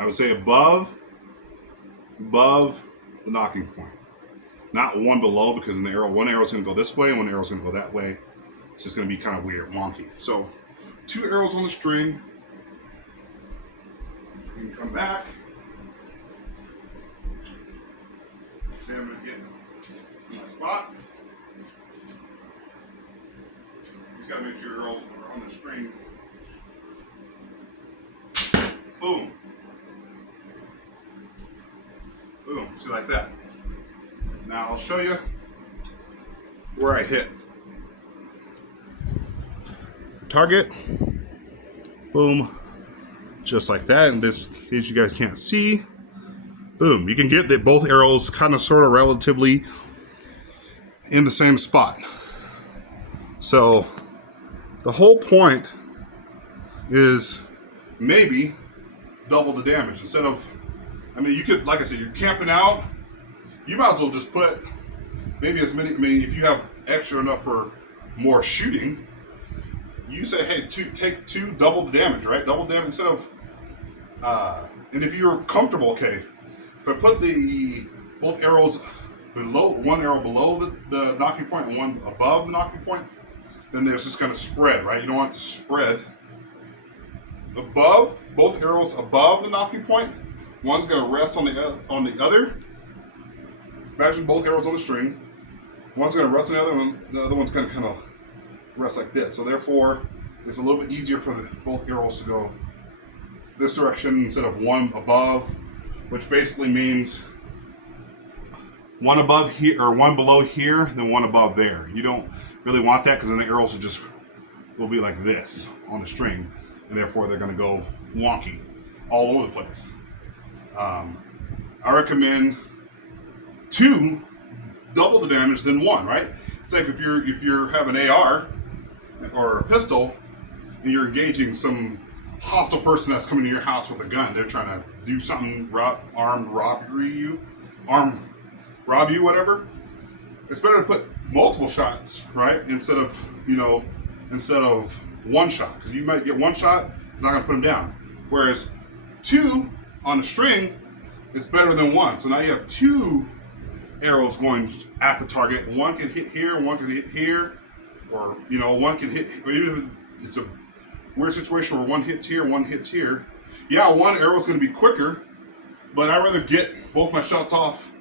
I would say above the knocking point. Not one below, because in the arrow, one arrow is going to go this way and one arrow is going to go that way. It's just going to be kind of weird, wonky. So 2 arrows on the string. You can come back. See, I'm going to get my spot. You just got to make sure your arrows are on the string. Boom. Boom. See, like that. Now I'll show you where I hit. Target. Boom. Just like that. In this case, you guys can't see. Boom. You can get that both arrows kind of sort of relatively in the same spot. So the whole point is maybe double the damage. Instead of, I mean, you could, like I said, you're camping out, you might as well just put maybe as many, I mean, if you have extra enough for more shooting, you say, hey, take 2, double the damage, right? Double damage instead of, and if you're comfortable, okay, if I put both arrows below, one arrow below the knocking point and one above the knocking point, then there's just going to spread, right? You don't want it to spread. Above, both arrows above the knocking point, one's going to rest on the other. Imagine both arrows on the string. One's going to rest on the other one. The other one's going to kind of rest like this. So therefore, it's a little bit easier for both arrows to go this direction instead of one above, which basically means one above here or one below here, then one above there. You don't really want that, because then the arrows will be like this on the string, and therefore they're going to go wonky all over the place. I recommend 2, double the damage than 1, right? It's like if you're having an AR or a pistol and you're engaging some hostile person that's coming to your house with a gun. They're trying to do something, rob you, whatever. It's better to put multiple shots, right? Instead of one shot, because you might get one shot, it's not going to put them down. Whereas 2 on a string is better than 1. So now you have 2 arrows going at the target. One can hit here, one can hit here, or one can hit. Even if it's a weird situation where one hits here, one hits here. Yeah, one arrow is going to be quicker, but I'd rather get both my shots off.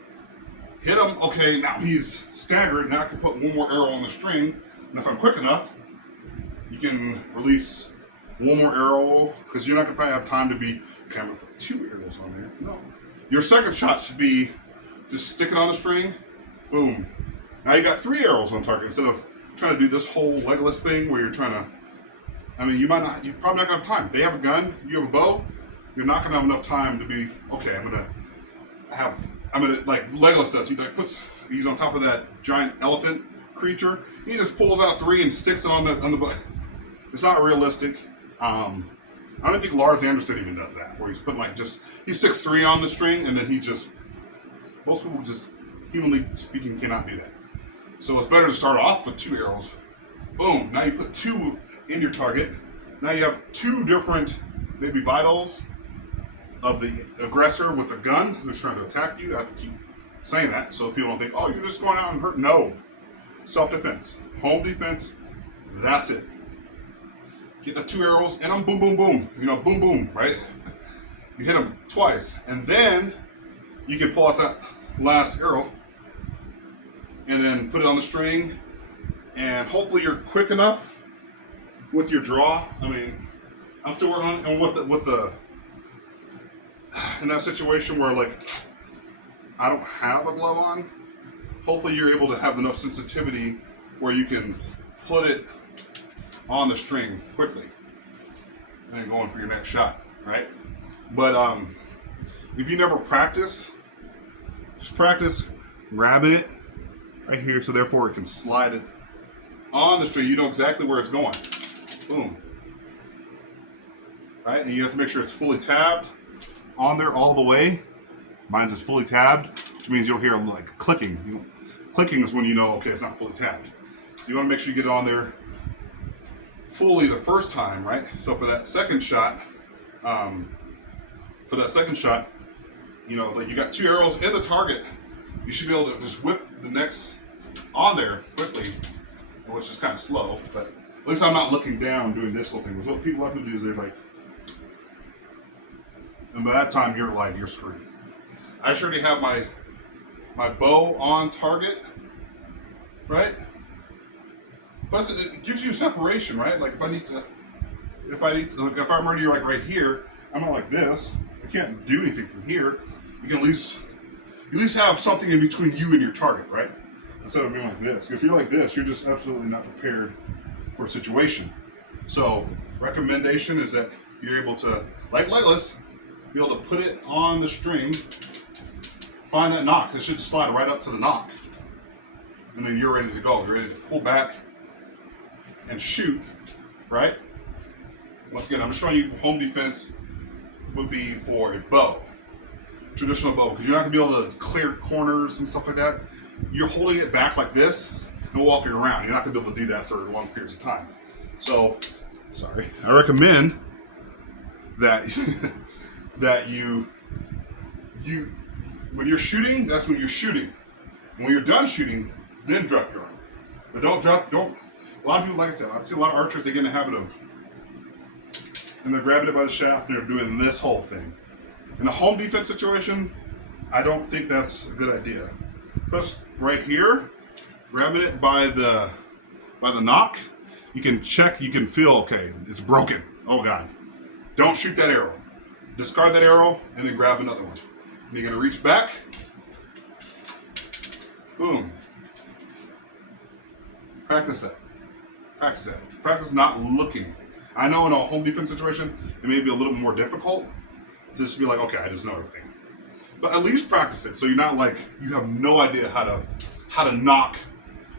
Hit him. Okay, now he's staggered. Now I can put one more arrow on the string, and if I'm quick enough, you can release one more arrow, because you're not going to probably have time to be, okay, I'm going to put 2 arrows on there. No. Your second shot should be just stick it on the string, boom. Now you got 3 arrows on target instead of trying to do this whole Legolas thing where you're trying to, I mean, you're probably not going to have time. If they have a gun, you have a bow, you're not going to have enough time to be, okay, I'm going to, like Legolas does, he's on top of that giant elephant creature, he just pulls out 3 and sticks it on the bow. It's not realistic. I don't think Lars Anderson even does that, where he's putting he sticks 3 on the string, and then most people just, humanly speaking, cannot do that. So it's better to start off with 2 arrows. Boom, now you put 2 in your target. Now you have 2 different, maybe vitals of the aggressor with a gun who's trying to attack you. I have to keep saying that so people don't think, oh, you're just going out and hurt. No. Self-defense. Home defense. That's it. Get the 2 arrows in them, boom, boom, boom. Boom, boom, right? You hit them twice. And then you can pull out that last arrow and then put it on the string. And hopefully you're quick enough with your draw. I mean, I'm still working on it. And with the in that situation where I don't have a glove on, hopefully you're able to have enough sensitivity where you can put it on the string quickly and then going for your next shot, right? But if you never practice, just practice grabbing it right here, so therefore it can slide it on the string. You know exactly where it's going. Boom. Right? And you have to make sure it's fully tabbed on there all the way. Mine's is fully tabbed, which means you'll hear clicking. Clicking is when you know, okay, it's not fully tabbed. So you want to make sure you get it on there fully the first time, right? So for that second shot, for that second shot, you know, like you got 2 arrows in the target, you should be able to just whip the next on there quickly, which is kind of slow, but at least I'm not looking down doing this whole thing. Because what people have to do is they're like, and by that time you're screwed. I should already have my bow on target, right? Plus it gives you separation, right? Like if I'm already like right here, I'm not like this. I can't do anything from here. You can at least have something in between you and your target, right? Instead of being like this. If you're like this, you're just absolutely not prepared for a situation. So recommendation is that you're able to, like legless, be able to put it on the string, find that knock. It should slide right up to the knock. And then you're ready to go. You're ready to pull back and shoot, right? Once again, I'm showing you home defense would be for a bow. Traditional bow, because you're not going to be able to clear corners and stuff like that. You're holding it back like this and walking around. You're not going to be able to do that for long periods of time. So, sorry. I recommend that that you when you're shooting, that's when you're shooting. When you're done shooting, then drop your arm. But don't. A lot of people, like I said, I see a lot of archers, they get in the habit of, and they're grabbing it by the shaft and they're doing this whole thing. In a home defense situation, I don't think that's a good idea. Plus, right here, grabbing it by the knock, you can check, you can feel, okay, it's broken. Oh God. Don't shoot that arrow. Discard that arrow and then grab another one. And you're gonna reach back. Boom. Practice that. Practice that. Practice not looking. I know in a home defense situation, it may be a little more difficult to just be like, okay, I just know everything. But at least practice it, so you're not like, you have no idea how to knock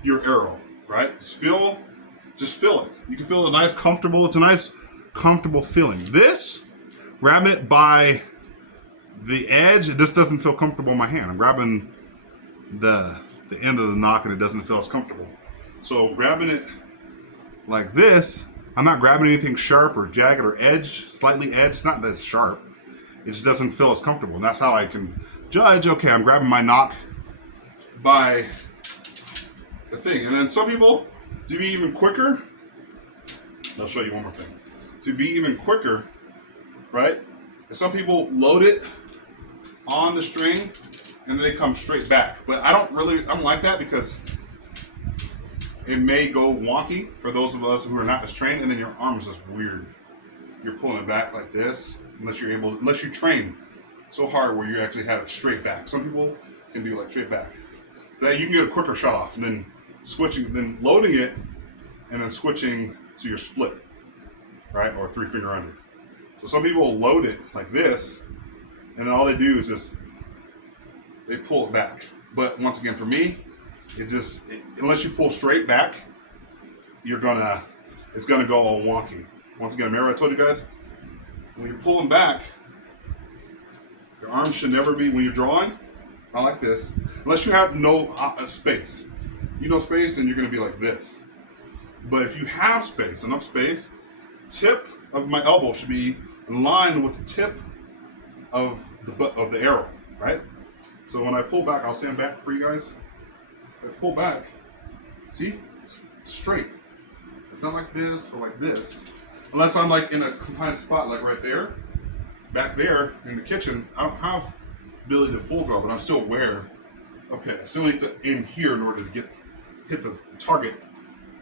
your arrow, right? Just feel it. You can feel it's a nice, comfortable feeling. This, grabbing it by the edge, this doesn't feel comfortable in my hand. I'm grabbing the end of the knock and it doesn't feel as comfortable. So grabbing it like this, I'm not grabbing anything sharp or jagged or slightly edged, not this sharp. It just doesn't feel as comfortable. And that's how I can judge, okay, I'm grabbing my knock by the thing. And then some people, to be even quicker, I'll show you one more thing. To be even quicker, right? Some people load it on the string and then they come straight back. But I don't like that because it may go wonky for those of us who are not as trained, and then your arm is just weird. You're pulling it back like this, unless you train so hard where you actually have it straight back. Some people can do like straight back. So you can get a quicker shot off, and then loading it, and then switching to your split, right, or 3-finger under. So some people load it like this, and then all they do is just they pull it back. But once again, for me, unless you pull straight back, it's gonna go all wonky. Once again, remember I told you guys, when you're pulling back, your arm should never be, when you're drawing, not like this, unless you have no space. You know space, then you're gonna be like this. But if you have space, enough space, tip of my elbow should be in line with the tip of the arrow, right? So when I pull back, I'll stand back for you guys. I pull back, see, it's straight. It's not like this or like this. Unless I'm like in a confined spot, like right there, back there in the kitchen, I don't have ability to full draw, but I'm still aware. Okay, I still need to aim here in order to hit the target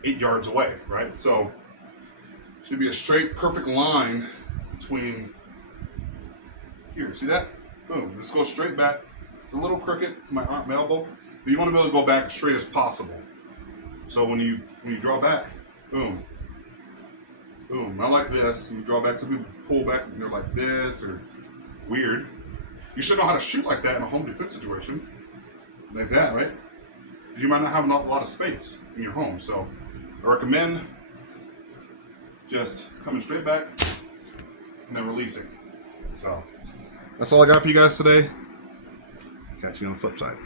8 yards away, right? So should be a straight, perfect line between here. See that? Boom. This goes straight back. It's a little crooked, my elbow. But you want to be able to go back as straight as possible. So when you draw back, boom, boom. Not like this. When you draw back, some people pull back and they're like this or weird. You should know how to shoot like that in a home defense situation, like that, right? You might not have a lot of space in your home, so I recommend just coming straight back and then releasing. So that's all I got for you guys today. Catch you on the flip side.